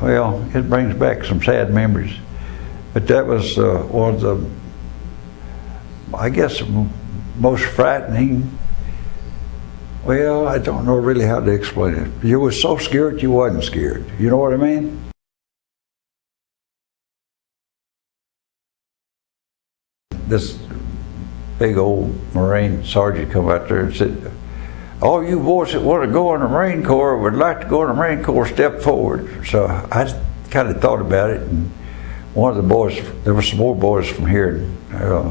well, it brings back some sad memories. But that was one of the, I guess, most frightening. Well, I don't know really how to explain it. You were so scared you wasn't scared. You know what I mean? This big old Marine sergeant come out there and said, all you boys that want to go in the Marine Corps would like to go in the Marine Corps, step forward. So I kind of thought about it, and one of the boys, there were some more boys from here, a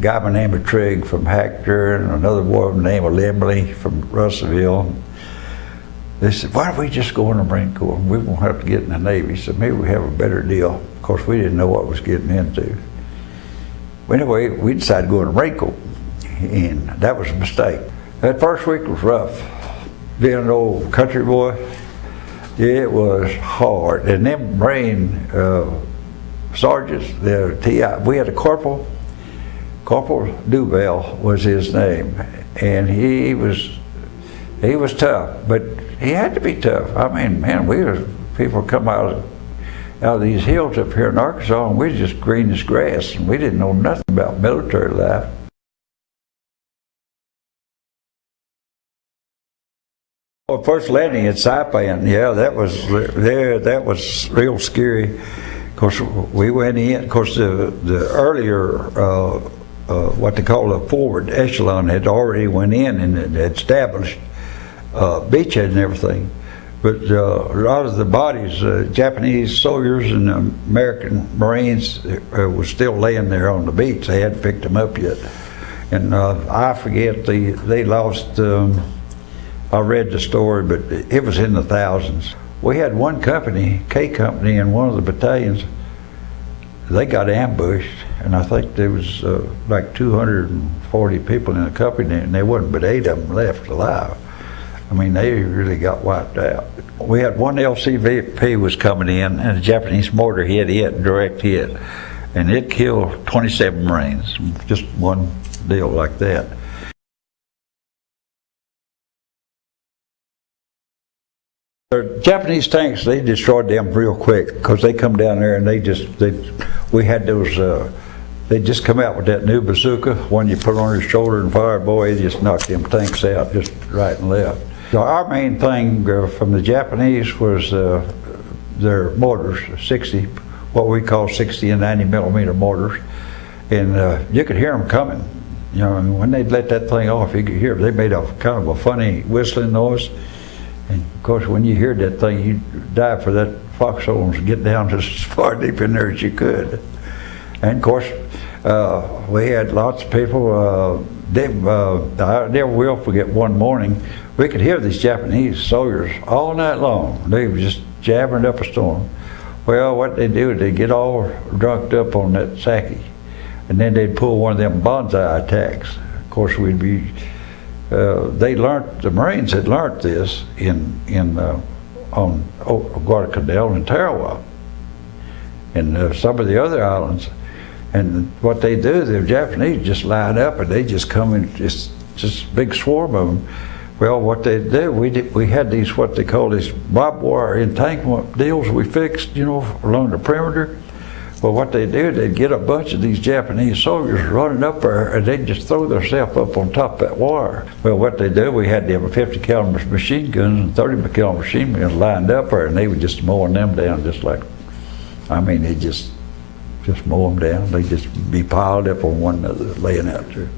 guy by the name of Trigg from Hector, and another boy by the name of Limley from Russellville. They said, why don't we just go in the Marine Corps? We won't have to get in the Navy. So maybe we have a better deal. Of course, we didn't know what was getting into. Anyway, we decided to go in the Marine Corps, and that was a mistake. That first week was rough. Being an old country boy, it was hard. And them Marine sergeants, the TI, we had a corporal. Corporal Duval was his name, and he was tough, but he had to be tough. I mean, man, people come out of these hills up here in Arkansas, and we just green as grass, and we didn't know nothing about military life. Well, first landing at Saipan, yeah, that was real scary. Of course, we went in. Of course, the earlier what they call a forward echelon had already went in and had established beachhead and everything. But a lot of the bodies, Japanese soldiers and American Marines were still laying there on the beach. They hadn't picked them up yet. And I forget, they lost, I read the story, but it was in the thousands. We had one company, K Company, in one of the battalions. They got ambushed, and I think there was like 240 people in the company, and there wasn't but 8 of them left alive. I mean, they really got wiped out. We had one LCVP was coming in, and a Japanese mortar hit, direct hit, and it killed 27 Marines, just one deal like that. The Japanese tanks, they destroyed them real quick, because they come down there and we had those, they just come out with that new bazooka, one you put on your shoulder and fire, boy, they just knocked them tanks out just right and left. So our main thing from the Japanese was their mortars, 60, what we call 60 and 90 millimeter mortars, and you could hear them coming. You know, and when they'd let that thing off, you could hear them. They made a kind of a funny whistling noise. And of course, when you heard that thing, you dive for that foxhole and get down as far deep in there as you could. And of course, we had lots of people. I never will forget one morning, we could hear these Japanese soldiers all night long. They were just jabbering up a storm. Well, what they do is they get all drunked up on that sake, and then they'd pull one of them bonsai attacks. Of course, we'd be. The Marines had learned this on Guadalcanal and Tarawa, and some of the other islands. And what they do, the Japanese just line up and they just come in, just big swarm of them. Well, what they do, we had these, what they call these barbed wire entanglement deals we fixed, you know, along the perimeter. Well, what they do, they'd get a bunch of these Japanese soldiers running up there, and they'd just throw themselves up on top of that wire. Well, what they do, we had them 50 caliber machine guns and 30 caliber machine guns lined up there, and they were just mowing them down just like, I mean, they just mow them down. They just be piled up on one another, laying out there.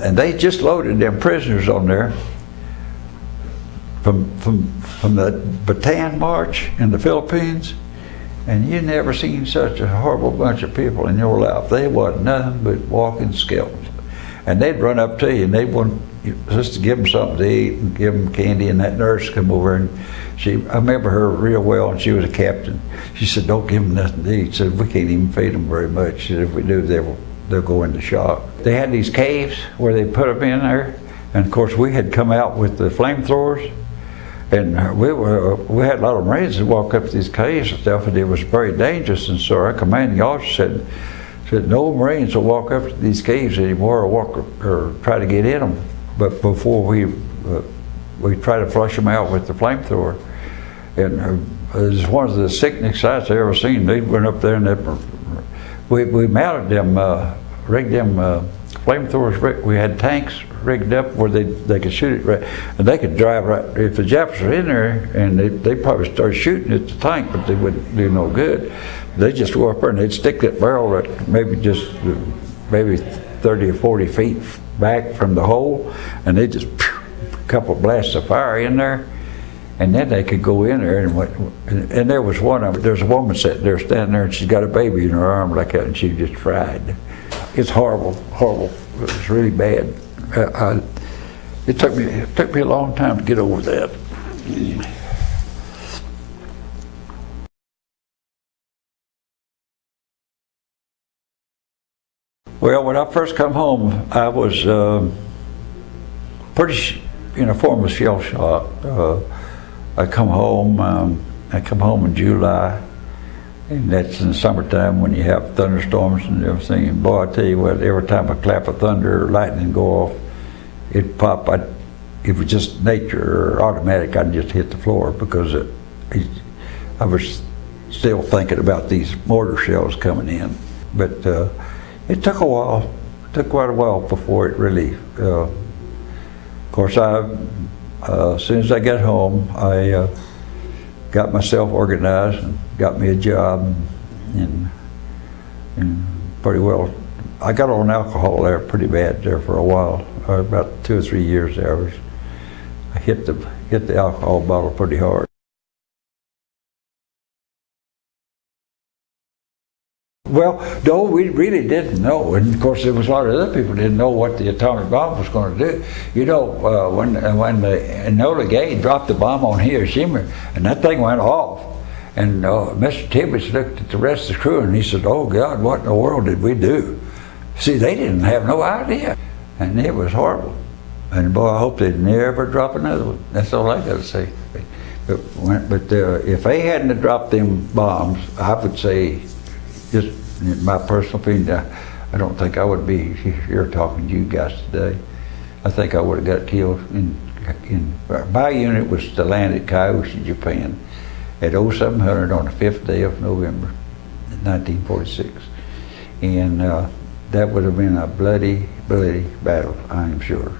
And they just loaded them prisoners on there from the Bataan March in the Philippines, and you never seen such a horrible bunch of people in your life. They wasn't nothing but walking skeletons. And they'd run up to you and they'd want just to give them something to eat and give them candy, and that nurse come over and I remember her real well, and she was a captain. She said, don't give them nothing to eat. She said, we can't even feed them very much. She said, if we do, they'll go into shock. They had these caves where they put them in there, and of course we had come out with the flamethrowers, and we had a lot of Marines that walk up to these caves and stuff, and it was very dangerous. And so our commanding officer said no Marines will walk up to these caves anymore or try to get in them but before we tried to flush them out with the flamethrower, and it was one of the sickening sights I ever seen. They went up there and we mounted them, rigged them flamethrowers. We had tanks rigged up where they could shoot it right, and they could drive right. If the Japs were in there, and they probably started shooting at the tank, but they wouldn't do no good. They just go up there and they'd stick that barrel right, maybe 30 or 40 feet back from the hole, and they just a couple of blasts of fire in there, and then they could go in there and there was there's a woman sitting there, standing there, and she's got a baby in her arm like that, and she just fried. It's horrible, horrible. It was really bad. It took me a long time to get over that. Well, when I first come home, I was pretty in a form of shell shock. I come home in July, and that's in the summertime when you have thunderstorms and everything. And boy, I tell you what, every time a clap of thunder or lightning go off, it'd pop. It was just nature or automatic. I'd just hit the floor because I was still thinking about these mortar shells coming in. But it took a while. It took quite a while before it really. Of course, as soon as I got home, I got myself organized and got me a job, and pretty well. I got on alcohol there pretty bad there for a while. About 2 or 3 years there. I hit the alcohol bottle pretty hard. Well, no, we really didn't know, and of course there was a lot of other people who didn't know what the atomic bomb was going to do. You know, when the Enola Gay dropped the bomb on Hiroshima, and that thing went off, and Mr. Tibbets looked at the rest of the crew and he said, "Oh God, what in the world did we do?" See, they didn't have no idea, and it was horrible. And boy, I hope they'd never drop another one. That's all I got to say. But if they hadn't have dropped them bombs, I would say, just in my personal opinion, I don't think I would be here talking to you guys today. I think I would have got killed. My unit was to land at Kyoshi, Japan, at 0700 on the 5th day of November, 1946, and that would have been a bloody, bloody battle, I am sure.